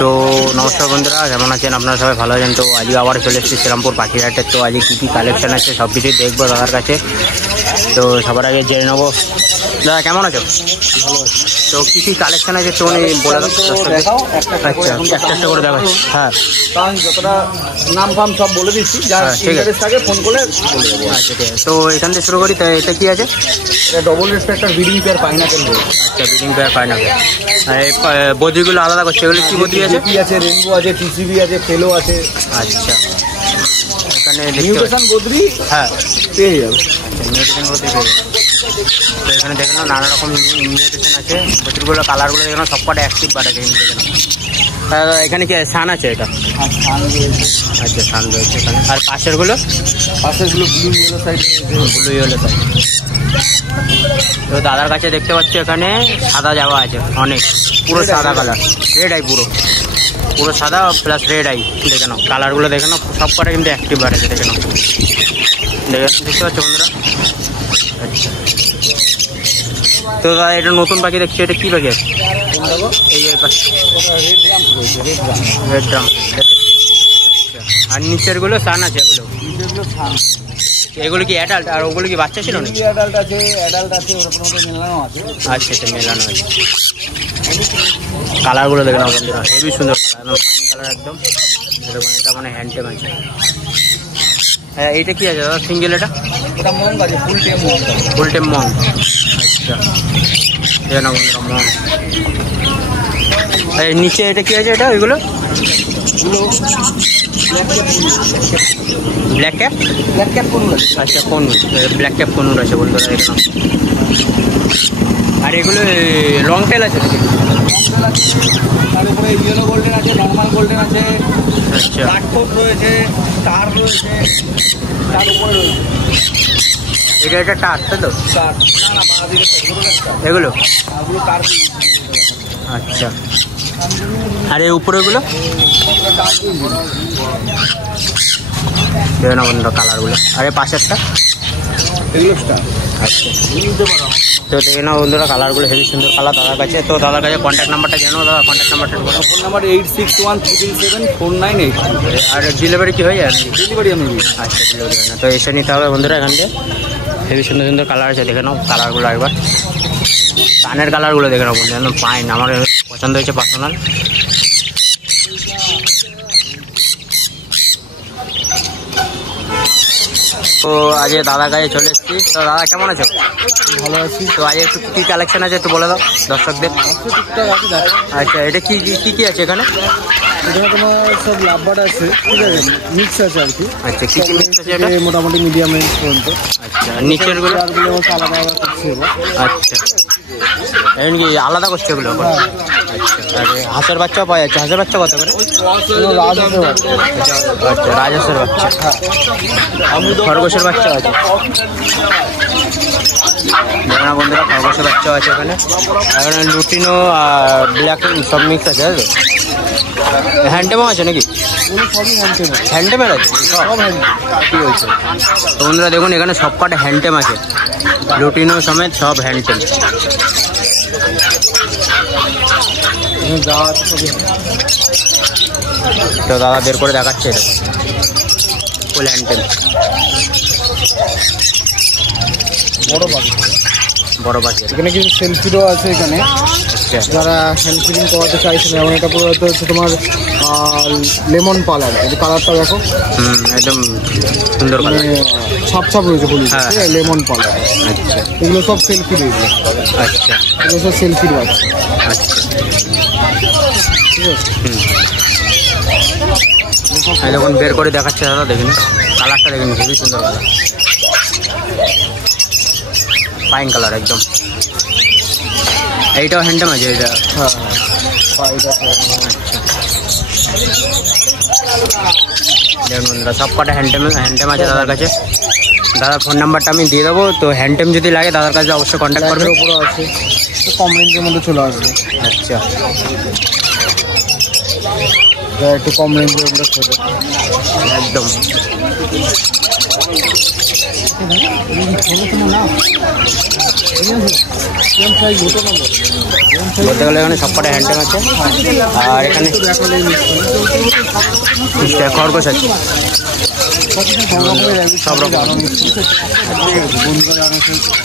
তো নমস্কার বন্ধুরা, কেমন আছেন আপনারা? সবাই ভালো আছেন? তো আজকে আবার চলে এসেছি শ্রীরামপুর পাখিরহাটের। তো আজকে কী কী কালেকশন আছে সব কিছুই দেখবো দাদার কাছে। তো সবার আগে জেনে নেবো, দাদা কেমন আছো? ভালো আছে। তো কী কী কালেকশন আছে একটু বলে দাও। আচ্ছা, একটা একটা করে দেখো। হ্যাঁ, কারণ যতটা নাম ফাম সব বলে দিচ্ছি, যার ইন্টারেস্ট থাকে ফোন করলে বলে দেবো। আচ্ছা ঠিক আছে। তো এখান থেকে শুরু করি। তো এটা কী আছে? এটা ডবল রেসপেক্টার ব্রিডিং পেয়ার পাইনাপেল বল। আচ্ছা, ব্রিডিং পেয়ার পাইনাপেল। আর এই বদ্রিগুলো আলাদা করছে, এগুলো কী বদ্রি আছে? কি আছে, রেনবো আছে, টিসিবি আছে, ফেলো আছে। আচ্ছা, এখানে নিউট্রিশন বদ্রি হ্যাঁ পেয়ে যাবে। নিউট্রিশন বদ্রি পেয়ে যাবে। তো এখানে দেখে নাও নানা রকম নিউট্রিশন আছে। বদ্রিগুলো কালারগুলো দেখে নাও, সবকটা অ্যাক্টিভ বাট আছে কিন্তু দেখে নাও। এখানে কি সান আছে? এটা আর সান রয়েছে। আচ্ছা, সান রয়েছে এখানে। আর পাশেরগুলো blue yellow side, blue yellow side. তো দাদার কাছে দেখতে পাচ্ছি এখানে সাদা যাওয়া আছে অনেক, পুরো সাদা কালার, রেড আই, পুরো সাদা প্লাস রেড আই। দেখে নাও কালারগুলো দেখে নাও, সব কটা কিন্তু অ্যাক্টিভ বার আছে দেখে নাও। দেখতে পাচ্ছ বন্ধুরা? আচ্ছা, তো দাদা এটা নতুন পাখি দেখছি, এটা কী পাখি আছে? এই যে পাখি রেড ড্রাম। আচ্ছা, আর নিচেরগুলো সান আছে, এগুলো কি অ্যাডাল্ট? আর ওগুলো কি বাচ্চা ছিল? অ্যাডাল্ট আছে, মেলানো আছে। আচ্ছা, এটা মেলানো আছে। কালারগুলো দেখে নাও বন্ধুরা, হেভি সুন্দর কালার, পাইন কালার একদম এরকম। এটা মানে হ্যান্ডটেম আছে। হ্যাঁ, এইটা কি আছে দাদা সিঙ্গেল? এটা মং আছে, ফুল টেম মং। আচ্ছা, দেখে নাও বন্ধুরা মং। নিচে এটা কি আছে? এটা ওইগুলো ব্ল্যাক ক্যাপ কনুর। আচ্ছা, কনুর, ব্ল্যাক ক্যাপ কনুর আছে বন্ধুরা দেখে নাও। আর এগুলো লং টেল আছে নাকি? তার উপরে ইয়েলো গোল্ডেন আছে, নর্মাল গোল্ডেন আছে। আচ্ছা, কাঠঠোক রয়েছে, তার রয়েছে, তার উপরে রয়েছে এটা টার, তাই তো? তার না এগুলো তার। আচ্ছা, আর এই উপরেগুলো দেখে না বন্ধুরা কালারগুলো। আর এই পাশেরটা এগুলো স্টার। আচ্ছা, তো দেখে নাও বন্ধুরা কালারগুলো হেভি সুন্দর কালার দাদার কাছে। তো দাদার কাছে কন্ট্যাক্ট নাম্বারটা জানো দাদা? কন্ট্যাক্ট নাম্বারটা বলো। Phone number 8613774988। আর ডেলিভারি কি হয়ে যায়? ডেলিভারি আমি দিই। আচ্ছা, ডেলিভারি হয় না, তো এসে নিতে হবে বন্ধুরা এখান থেকে। হেভি সুন্দর সুন্দর কালার আছে, দেখে নাও কালারগুলো একবার। কানের কালারগুলো দেখে নাও বন্ধু, একদম পাইন, আমার পছন্দ হয়েছে পার্সোনাল। তো আজকে দাদার কাছে চলে এসেছি। তো দাদা কেমন আছো? ভালো আছি। তো আজকে একটু কী কালেকশন আছে একটু বলে দাও দর্শকদের। আচ্ছা, এটা কি কি কি আছে এখানে? এখানে তোমার সব লাভবার্ড আছে, ঠিক আছে, মিক্স আছে আর কি। আচ্ছা, কি কি মিক্স আছে এটা? মোটামুটি মিডিয়াম রেঞ্জ পর্যন্ত। আচ্ছা, নিচের গুলো আলাদা আলাদা করছে এবার। আচ্ছা, এখন কি আলাদা করছে এগুলো? আচ্ছা, আর হাঁসের বাচ্চাও পাওয়া যাচ্ছে। হাঁসের বাচ্চা কত করে? আচ্ছা, রাজহাঁসের বাচ্চা, খরগোশের বাচ্চা আছে। দেখো বন্ধুরা খরগোশের বাচ্চাও আছে এখানে। এখানে লুটিনো আর ব্ল্যাক সব মিক্স আছে, তাই তো? হ্যান্ডটেমও আছে নাকি? হ্যান্ডটেমের আছে কি হয়েছে? তো বন্ধুরা দেখুন এখানে সব কটা হ্যান্ডটেম আছে, লুটিনো সমেত সব হ্যান্ডটেম। তো দাদা বের করে দেখাচ্ছে এটা ফুল হ্যান্ডটেম। বড় পাখি এখানে কিছু সেলফিরও আছে এখানে। আচ্ছা, যারা হ্যান্ড ফিডিং করাতে চাইছে না, এটা পুরো হচ্ছে তোমার লেমন পালার। এই কালারটা দেখো, একদম সুন্দর কালার, ছাপ ছাপ রয়েছে বলি। হ্যাঁ, লেমন পালার। আচ্ছা, এগুলো সব সেলফি রয়েছে। আচ্ছা, এগুলো সব সেলফির বাচ্চা। আচ্ছা, ঠিক আছে। যখন বের করে দেখাচ্ছে দাদা দেখুন কালারটা, দেখুন খুবই সুন্দর কালার, পাইন কালার একদম। এইটাও হ্যান্ডটেম আছে এটা? হ্যাঁ, দেখুন বন্ধুরা সব কটা হ্যান্ডটেম আছে দাদার কাছে। দাদার ফোন নাম্বারটা আমি দিয়ে দেবো। তো হ্যান্ডটেম যদি লাগে দাদার কাছে অবশ্যই কন্ট্যাক্ট করবে। উপরে আছে, কম রেঞ্জের মধ্যে চলে আসবে। আচ্ছা, একটু কম রেঞ্জের মধ্যে খোঁজে একদম। বলতে গেলে এখানে সবকটা হ্যান্ডটেম আছে। আর এখানে খরগোশ আছে সব রকম।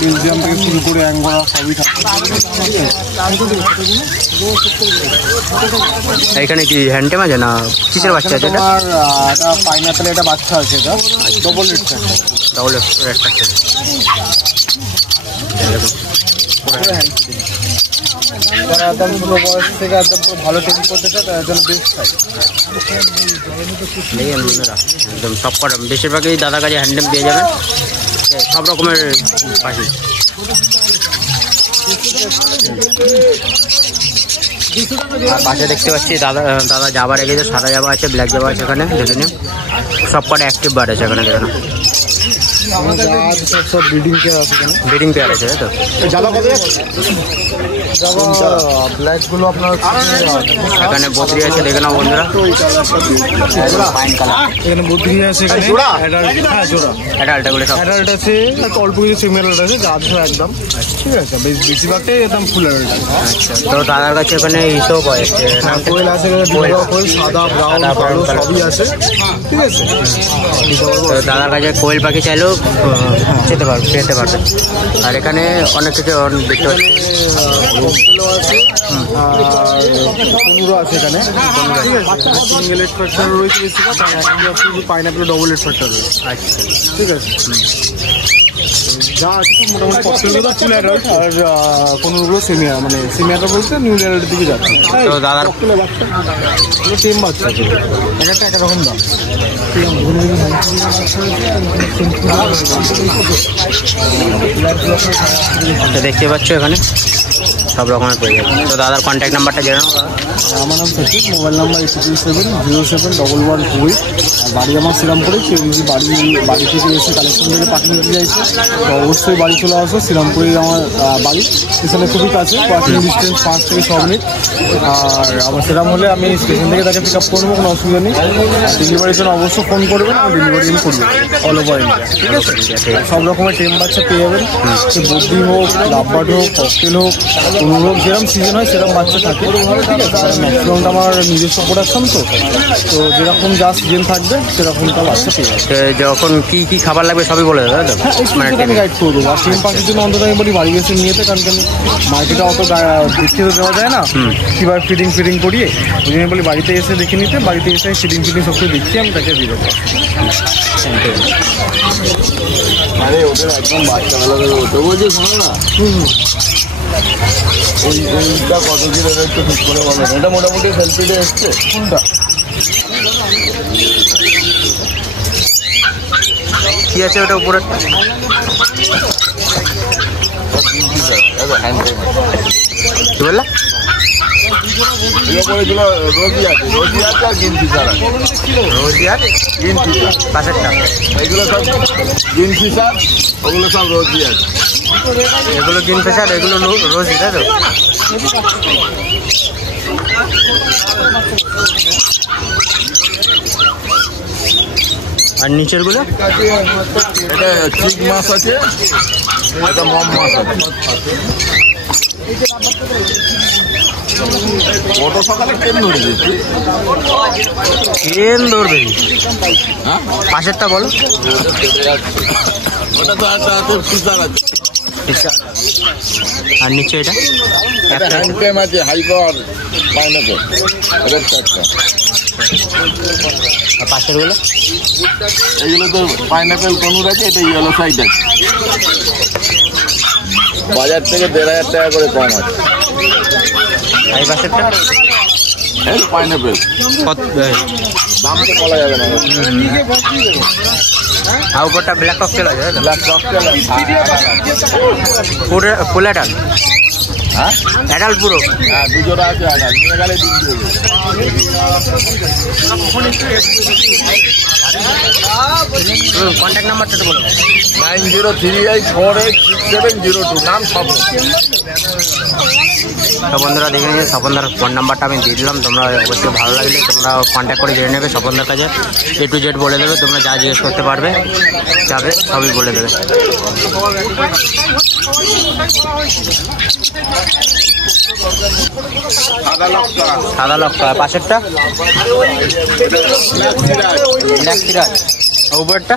মিউজিয়াম থেকে শুরু করে অ্যাঙ্গোরা সবই থাকে। এখানে কি হ্যান্ডটেম আছে না কিসের বাচ্চা আছে? এটা একটা পাইনাপেল, একটা বাচ্চা আছে, এটা double red factor. Double red factor. যারা একদম পুরো বয়স থেকে একদম পুরো ভালো ট্রেনিং করতে চায় তাদের জন্য বেস্ট হয়। একদম সব কটা বেশিরভাগই দাদার কাছে হ্যান্ডটেম পেয়ে যাবেন, সব রকমের পাখি। আর পাশে দেখতে পাচ্ছি দাদা জাবা রেখেছে, সাদা জাবা আছে, ব্ল্যাক জাবা আছে। এখানে দেখে নিন সব কটা অ্যাক্টিভ বার্ড আছে এখানে। দেখে সব ব্রিডিং পেয়ার আছে এখানে। ব্রিডিং পেয়ার আছে তাই তো? জাবা কত? ব্ল্যাক গুলো আপনার এখানে বদ্রি আছে, দেখে নাও বন্ধুরা। Fine colour. এখানে বদ্রি আছে, এখানে জোড়া। হ্যাঁ জোড়া। অ্যাডাল্ট এগুলো সব অ্যাডাল্ট আছে, অল্প কিছু সিমিলার আছে, যা আছে একদম ঠিক আছে। বেশিরভাগটাই একদম ফুল অ্যাডাল্ট। আচ্ছা, তো দাদার কাছে ওখানে ইসেও পায়, কোয়েল আছে, কোয়েল সাদা ব্রাউন কালো সবই আছে ঠিক আছে। দাদার কাছে কোয়েল পাখি চাইলেও পেতে পারবে। আর এখানে অনেক কিছু দেখতে পাচ্ছি, আছে এখানে সিঙ্গেল রেড ফ্যাক্টর রয়েছে বেশিরভাগ, পাইনাপেল ডবল রেড ফ্যাক্টর রয়েছে। আচ্ছা ঠিক আছে। যা আছে মোটামুটি পছন্দ ফুল অ্যাডাল্ট, আর কোনোগুলো মানে সেমিয়াটা বলতে নিউ অ্যাডাল্টের দিকে যাচ্ছে। তো দাদার টেম বাচ্চা আছে, এক একটা এক রকম দাম। দেখতে পাচ্ছ এখানে সব রকমের পেয়ে যাবে। তো দাদার কন্ট্যাক্ট নাম্বারটা জেনে নাও। আমার নাম সচিব, মোবাইল নাম্বার 877071128। আর বাড়ি আমার শ্রীরামপুরে। কেউ যদি বাড়ি থেকে এসে কালেকশন থেকে পাখি নিতে চাইছে তো অবশ্যই বাড়ি চলে আসো। শ্রীরামপুরে আমার বাড়ি, স্টেশনের খুবই কাছে, ওয়াকিং ডিস্টেন্স 5 থেকে 6 মিনিট। আর আমার সেরকম হলে আমি স্টেশন থেকে তাকে পিক আপ করবো, কোনো অসুবিধা নেই। ডেলিভারির জন্য অবশ্যই ফোন করবেন, আমি ডেলিভারি করবো অল ওভার ইন্ডিয়া ঠিক আছে। সব রকমের টেম বাচ্চা পেয়ে যাবেন, সে বদ্রি হোক, লাভবার্ড হোক, ককটেল হোক, কোনো হোক, যেরকম সিজন হয় সেরকম বাচ্চা থাকে ঠিক আছে। ম্যাক্সিমামটা আমার নিজস্ব প্রোডাকশন, তো যেরকম যা সিজন থাকবে সেরকমটা বাচ্চা পেয়ে যাবে। যখন কি খাবার লাগবে সবই বলে দেবে, তাই তো? আমি গাইড করে দেবো। আর টেম পাখির জন্য অন্তত আমি বলি বাড়ি এসে নিয়ে যেতে, কারণ মার্কেটে অত দেখতে তো দেওয়া যায় না কীভাবে ফিডিং করিয়ে। ওই জন্য বলি বাড়িতে এসে দেখে নিতে, বাড়িতে এসে ফিডিং সব কিছু দেখিয়ে আমি তাকে দিয়ে দেবো। আরে ওদের একদম বাচ্চাবেলা থেকে হতে বলছি, শোনো না এইটা কত কিলো একটু ঠিক করে বলো। এটা মোটামুটি সেলফিতে এসছে কোনটা? কি আছে ওটা উপরে? কি বললা? পড়েছিল রোজি আছে আর গ্রিন ফিশার আছে। রোজি আর গ্রিন ফিশার পাশেরটা, এগুলো সব গ্রিন ফিশার, ওগুলো সব রোজি আছে। এগুলো গ্রিন ফিশার, এগুলো রোজি, তাই তো? আর নিচের গুলো এটা চিক মাছ আছে, এটা মম মাছ আছে। কত সকালে ট্রেন ধরে দিচ্ছি, ট্রেন ধরবে। হ্যাঁ পাশেরটা বলো। ওটা তো একটা ফিশার আছে। আর নিচে এটা একটা হ্যান্ড ক্যাম আছে, high power pineapple red factor. আর পাশের গুলো এগুলো তো পাইনাপেল কনুর আছে, এটা ইয়েলো সাইড আছে। বাজার থেকে 1500 টাকা করে কম আছে। এই পাশেরটা পাইনাপেল দাম তো বলা যাবে না। আর উপরটা ব্ল্যাক ককটেল আছে, ব্ল্যাক ককটেল ফুল অ্যাডাল্ট। হ্যাঁ অ্যাডাল্ট পুরো। হ্যাঁ দুজোড়া আছে অ্যাডাল্ট, নিয়ে গেলে দিন দেবে। কন্ট্যাক্ট নাম্বারটা তো বলো। 9038486702। নাম স্বপন। তো বন্ধুরা দেখে নিয়ে স্বপনদার ফোন নাম্বারটা আমি দিয়ে দিলাম। তোমরা অবশ্যই ভালো লাগলে তোমরা কন্ট্যাক্ট করে জেনে নেবে। স্বপনদার কাছে A to Z বলে দেবে, তোমরা যা জিজ্ঞেস করতে পারবে যাবে সবই বলে দেবে। সাদা লক্কা। পাশেরটা ব্ল্যাক সিরাজ। উপরেরটা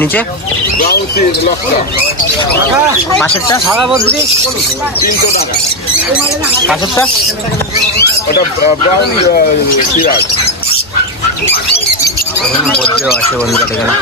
নিচে পাশেরটা সাদা বদ্রি 300 টাকা। পাশেরটা ওটা ব্রাউন সিরাজ। বদ্রিও আছে বন্ধুরা এখানে।